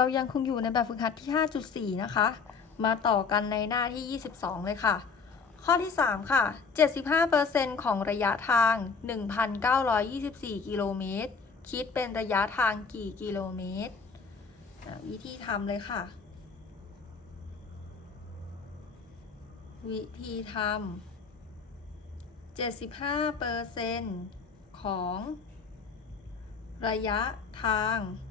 เรายังคงอยู่ในแบบฝึกหัดที่ 5.4 นะคะ มาต่อกันในหน้าที่ 22 เลยค่ะ ข้อที่ 3 ค่ะ 75%ของระยะทาง 1,924 กิโลเมตร คิดเป็นระยะทางกี่กิโลเมตร วิธีทำเลยค่ะ วิธีทำ75%ของระยะทาง1,924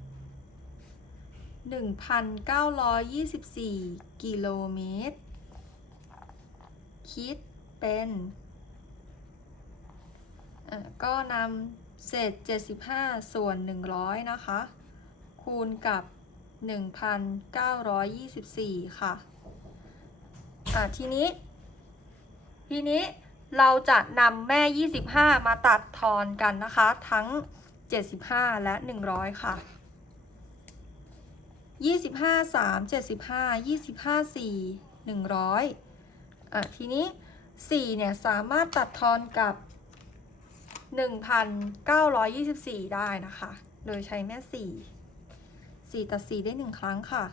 1,924 กิโลเมตร คิดเป็นก็นำเศษ 75 ส่วน 100 นะคะ คูณกับ 1,924 ค่ะอะทีนี้ ทีนี้เราจะนำแม่ 25 มาตัดทอนกันนะคะ ทั้ง 75 และ 100 ค่ะ 25 3 75 25 4 100อะทีนี้4เนี่ยสามารถตัดทอนกับ1,924ได้นะคะ โดยใช้แม่4 4ตัด4ได้1ครั้งค่ะ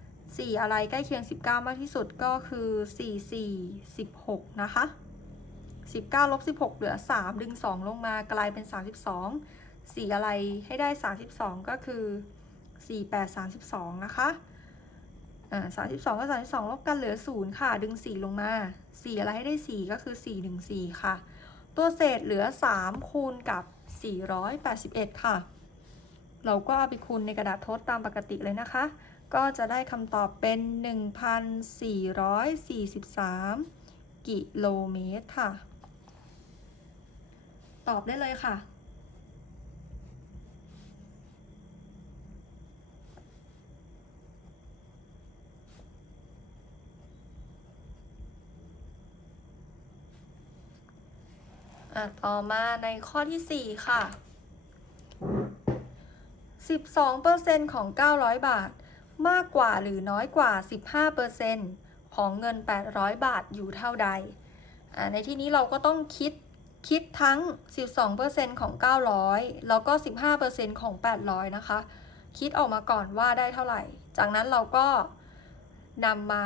4อะไรใกล้เคียง19มากที่สุดก็คือ4 4 16นะคะ19ลบ16เหลือ3ดึง2ลงมากลายเป็น32 4อะไรให้ได้32ก็คือ 4 8 32นะคะอ่า32กับ32ลบกันเหลือ0ค่ะ ดึง4ลงมา4อะไรให้ได้4ก็คือ4 1 4ค่ะ ตัวเศษเหลือ3คูณกับ481ค่ะ เราก็เอาไปคูณในกระดาษทดตามปกติเลยนะคะ ก็จะได้คำตอบเป็น1,443กิโลเมตรค่ะ ตอบได้เลยค่ะ อะต่อมาในข้อที่ 4 ค่ะ 12%ของ 900 บาท มากกว่าหรือน้อยกว่า 15%ของเงิน 800 บาทอยู่เท่าใด ในที่นี้เราก็ต้องคิดคิดทั้ง 12%ของ 900 แล้วก็ 15%ของ 800 นะคะ คิดออกมาก่อนว่าได้เท่าไหร่ จากนั้นเราก็นำมา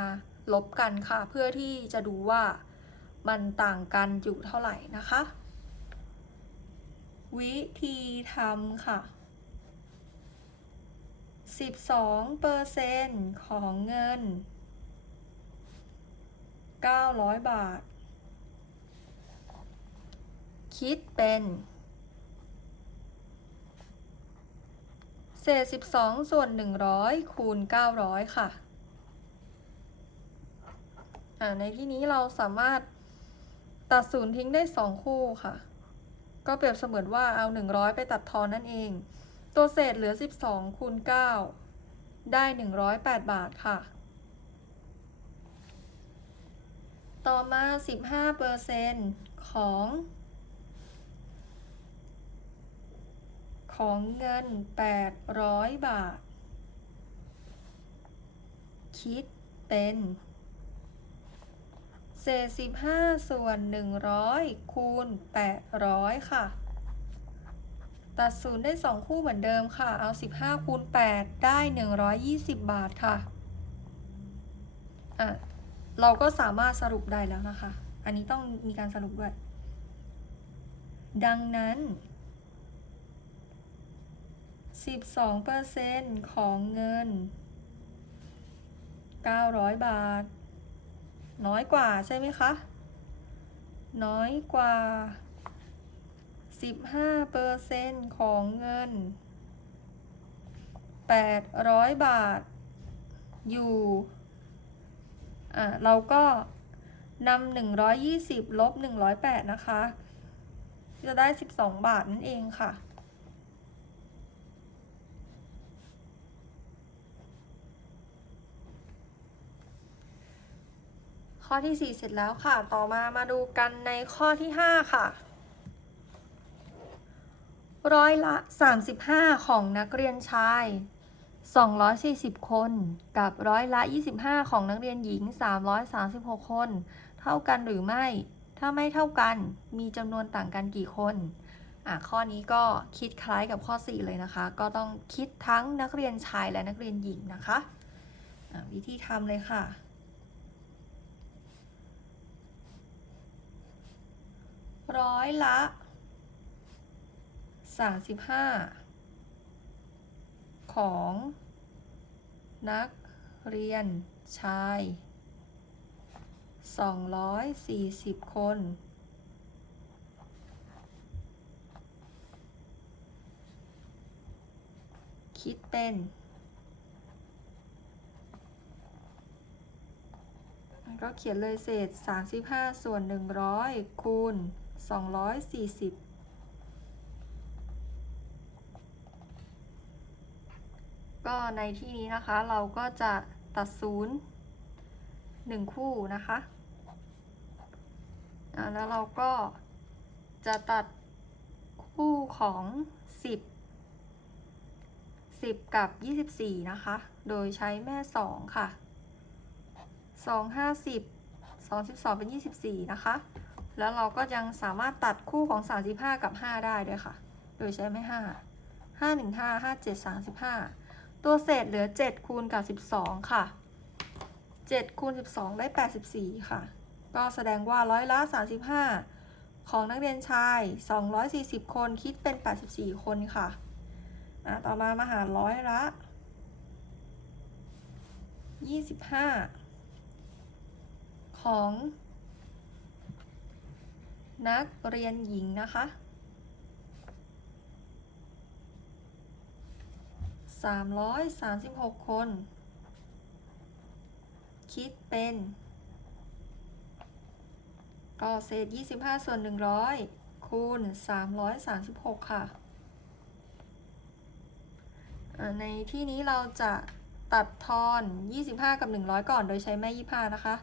ลบกันค่ะ เพื่อที่จะดูว่า มันต่างกันอยู่เท่าไหร่นะคะ วิธีทำค่ะ 12%ของเงิน 900 บาท คิดเป็นเศษ 12 ส่วน 100 คูณ 900 ค่ะอ่าในที่นี้เราสามารถ ตัดศูนย์ทิ้งได้ 2 คู่ค่ะ ก็เปรียบเสมือนว่าเอา 100 ไปตัดทอนนั่นเอง ตัวเศษเหลือ 12คูณ9ได้ 108 บาทค่ะ ต่อมา 15%ของของเงิน 800 บาท คิดเป็น เศษ15ส่วน 100 คูณ 800 ค่ะ ตัดศูนย์ได้ 2 คู่เหมือนเดิมค่ะ เอา 15 คูณ 8 ได้ 120 บาทค่ะ อะ เราก็สามารถสรุปได้แล้วนะคะ อันนี้ต้องมีการสรุปด้วย ดังนั้น 12%ของเงิน 900 บาท น้อยกว่าใช่ไหมคะ น้อยกว่า 15%ของเงิน 800 บาท อยู่ อะ เราก็นำ120 ลบ 108 นะคะ จะได้ 12 บาทนั่นเองค่ะ ข้อที่ 4 เสร็จแล้วค่ะ ต่อมามาดูกันในข้อที่ 5 ค่ะ ร้อยละ 35 ของนักเรียนชาย 240 คน กับร้อยละ 25 ของนักเรียนหญิง 336 คน เท่ากันหรือไม่ ถ้าไม่เท่ากัน มีจำนวนต่างกันกี่คน อะ ข้อนี้ก็คิดคล้ายกับข้อ 4 เลยนะคะ ก็ต้องคิดทั้งนักเรียนชายและนักเรียนหญิงนะคะะวิธีทำเลยค่ะ ร้อยละ35ของ นักเรียนชาย 240 คน คิดเป็น ก็เขียนเลยเศษ 35 ส่วน 100 คูณ 240ก็ในที่นี้นะคะเราก็จะตัดศูนย์หนึ่งคู่นะคะแล้วเราก็จะตัดคู่ของ 10 10 กับ 24 นะคะ โดยใช้แม่ 2 ค่ะ 2 50 2 12 เป็น 24 นะคะ แล้วเราก็ยังสามารถตัดคู่ของ 35 กับ 5 ได้ด้วยค่ะ โดยใช้แม่ 5 5 1 5 5 7 35 ตัวเศษเหลือ 7 คูณกับ 12 ค่ะ 7 คูณ 12 ได้ 84 ค่ะ ก็แสดงว่าร้อยละ 35 ของนักเรียนชาย 240 คนคิดเป็น 84 คนค่ะอะ ต่อมามาหารร้อยละ 25 ของ นักเรียนหญิงนะคะ 336 คน คิดเป็น ก็เศษ 25 ส่วน 100 คูณ 336 ค่ะ ในที่นี้เราจะตัดทอน 25 กับ 100 ก่อนโดยใช้แม่ 25 นะคะ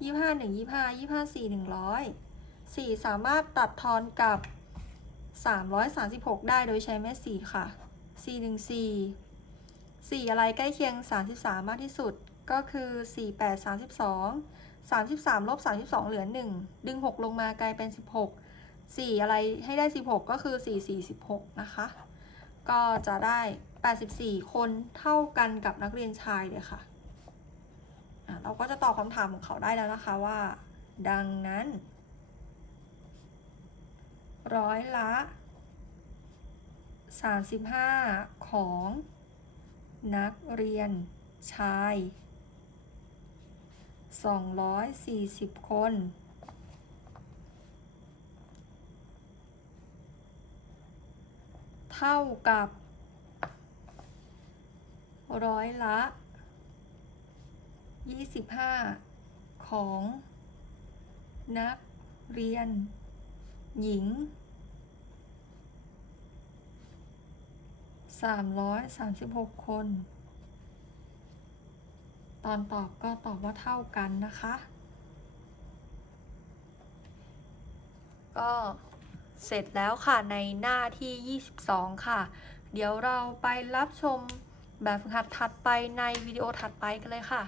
25 1 25 25 4 100 4 สามารถตัดทอนกับ 336 ได้โดยใช้แม่ 4 ค่ะ 4 1 4 4 อะไรใกล้เคียง 33 มากที่สุด ก็คือ 4 8 32 33ลบ32 เหลือ 1 ดึง 6 ลงมากลายเป็น 16 4 อะไรให้ได้ 16 ก็คือ 4 4 16 นะคะ ก็จะได้ 84 คนเท่ากันกับนักเรียนชายเลยค่ะอะเราก็จะตอบคำถามของเขาได้แล้วนะคะว่า ดังนั้น ร้อยละ 35 ของนักเรียนชาย 240 คน เท่ากับ ร้อยละ 25 ของนักเรียน หญิง336คน ตอนตอบก็ตอบว่าเท่ากันนะคะ ก็เสร็จแล้วค่ะในหน้าที่ 22 ค่ะ เดี๋ยวเราไปรับชมแบบฝึกหัดถัดไปในวิดีโอถัดไปกันเลยค่ะ